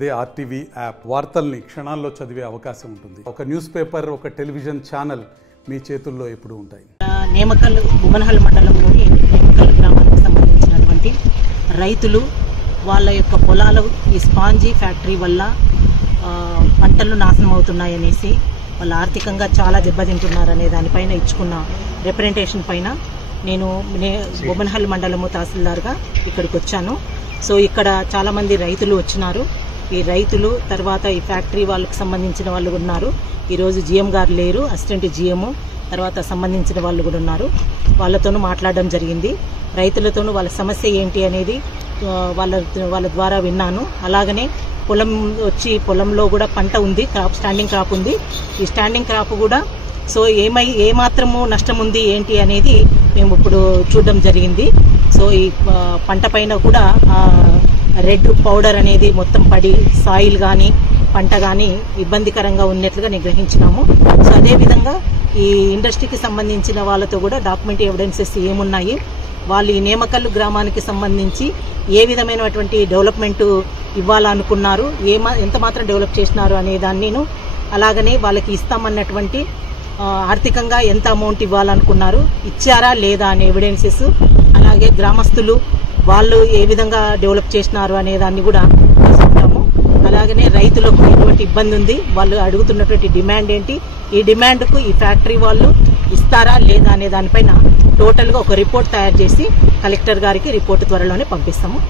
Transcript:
అదే RTV app వార్తల్ని క్షణాల్లో చదివే అవకాశం ఉంటుంది. ఒక న్యూస్ పేపర్, ఒక టెలివిజన్ ఛానల్ మీ చేతుల్లో ఎప్పుడు ఉంటాయి. నేమకల్ బుబన్హల్ మండలంలోని నేమకల్ గ్రామానికి సంబంధించినటువంటి రైతులు వాళ్ళ యొక్క పొలాలు ఈ స్పాంజీ ఫ్యాక్టరీ వల్ల పంటలు నాశనం అవుతున్నాయనేసి వాళ్ళు ఆర్థికంగా చాలా దెబ్బతింటున్నారనే దానిపైన ఇచ్చుకున్న రిప్రజెంటేషన్ పైన నేను బుబన్హల్ మండలము తహసీల్దార్గా ఇక్కడికి వచ్చాను. సో ఇక్కడ చాలామంది రైతులు వచ్చినారు. ఈ రైతులు తర్వాత ఈ ఫ్యాక్టరీ వాళ్ళకి సంబంధించిన వాళ్ళు ఉన్నారు. ఈరోజు జీఎం గారు లేరు, అసిస్టెంట్ జీఎం తర్వాత సంబంధించిన వాళ్ళు కూడా ఉన్నారు. వాళ్ళతోనూ మాట్లాడడం జరిగింది. రైతులతోనూ వాళ్ళ సమస్య ఏంటి అనేది వాళ్ళ ద్వారా విన్నాను. అలాగనే పొలంలో కూడా పంట ఉంది, స్టాండింగ్ క్రాప్ ఉంది. ఈ స్టాండింగ్ క్రాప్ కూడా సో ఏమాత్రము నష్టం ఉంది ఏంటి అనేది మేము ఇప్పుడు చూడడం జరిగింది. సో ఈ పంట పైన కూడా రెడ్ పౌడర్ అనేది మొత్తం పడి సాయిల్ కానీ పంట కానీ ఇబ్బందికరంగా ఉన్నట్లుగా గ్రహించినాము. సో అదేవిధంగా ఈ ఇండస్ట్రీకి సంబంధించిన వాళ్ళతో కూడా డాక్యుమెంట్ ఎవిడెన్సెస్ ఏమున్నాయి, వాళ్ళు ఈ నేమకల్ గ్రామానికి సంబంధించి ఏ విధమైనటువంటి డెవలప్మెంట్ ఇవ్వాలనుకున్నారు, ఎంత మాత్రం డెవలప్ చేసినారు అనే దాన్ని, అలాగనే వాళ్ళకి ఇస్తామన్నటువంటి ఆర్థికంగా ఎంత అమౌంట్ ఇవ్వాలనుకున్నారు, ఇచ్చారా లేదా అనే ఎవిడెన్సెస్, అలాగే గ్రామస్తులు వాళ్ళు ఏ విధంగా డెవలప్ చేసినారు అనే దాన్ని కూడా తీసుకుంటాము. అలాగనే రైతులకు ఎటువంటి ఇబ్బంది ఉంది, వాళ్ళు అడుగుతున్నటువంటి డిమాండ్ ఏంటి, ఈ డిమాండ్కు ఈ ఫ్యాక్టరీ వాళ్ళు ఇస్తారా లేదా అనే దానిపైన టోటల్గా ఒక రిపోర్ట్ తయారు చేసి కలెక్టర్ గారికి రిపోర్ట్ త్వరలోనే పంపిస్తాము.